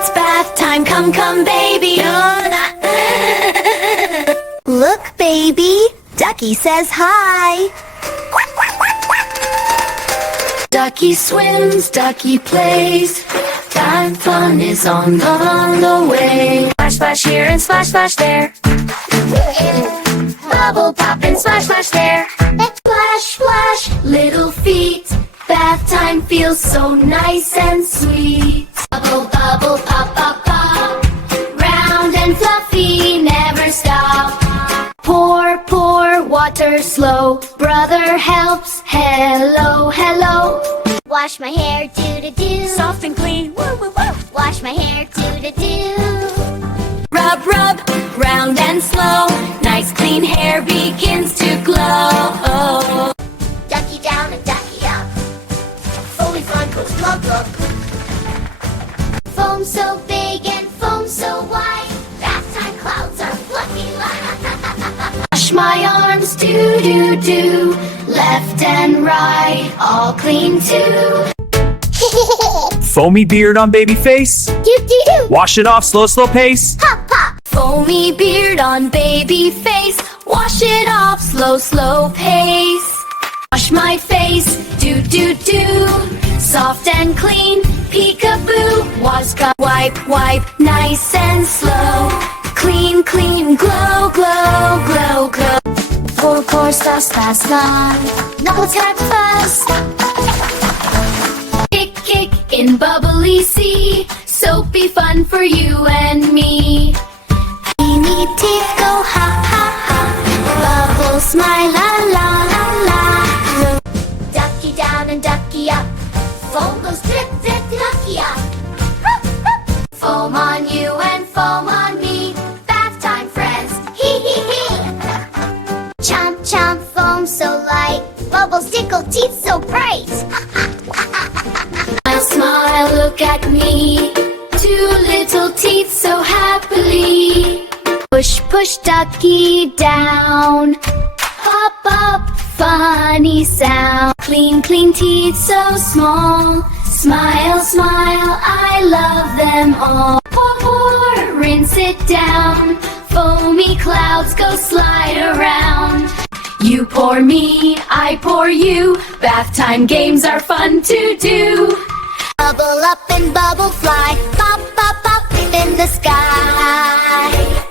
It's bath time, come, come, baby. Look, baby, Ducky says hi. Ducky swims, Ducky plays. Time fun is on the way. Splash, splash here and splash, splash there. Bubble pop and splash, splash there. Splash, splash, little feet. Bath time feels so nice and sweet. Bubble, bubble, pop, pop, pop. Round and fluffy, never stop. Pour, pour, water slow. Brother helps, hello, hello. Wash my hair, do-do-do. Soft and clean, woo, woo, woo. Wash my hair, do-do-do. Rub, rub, round and slow. Nice clean hair begins to glow. Ducky down and ducky up. Foamy front goes glug glug. Foam so big and foam so wide. Bath time clouds are fluffy like. Wash my arms, do, do, do. Left and right, all clean too. Foamy beard on baby face. Do-do-do. Wash it off, slow, slow pace. Pop, pop. Foamy beard on baby face. Wash it off, slow, slow pace. Wash my face, do, do, do. Soft and clean, peekaboo. Wash, wipe, wipe, nice and slow. Clean, clean, glow, glow, glow, glow. Pour, pour, splash, splash, slime. Knuckle tap fast. Kick, kick in bubbly sea. Soapy fun for you and me. Teeny teeth go ha ha ha. Bubble smile, la la la la. Ducky down and ducky up. Foam goes drip drip ducky up. Foam on you and foam on me. Bath time, friends. Hee hee hee. Chomp chomp, foam so light. Bubbles tickle, teeth so bright. Smile, smile, look at me. Two little teeth so happily. Push, push, ducky down. Pop up, funny sound. Clean, clean teeth so small. Smile, smile, I love them all. Pour, pour, rinse it down. Foamy clouds go slide around. You pour me, I pour you. Bath time games are fun to do. Bubble up and bubble fly. Pop, pop, pop in the sky.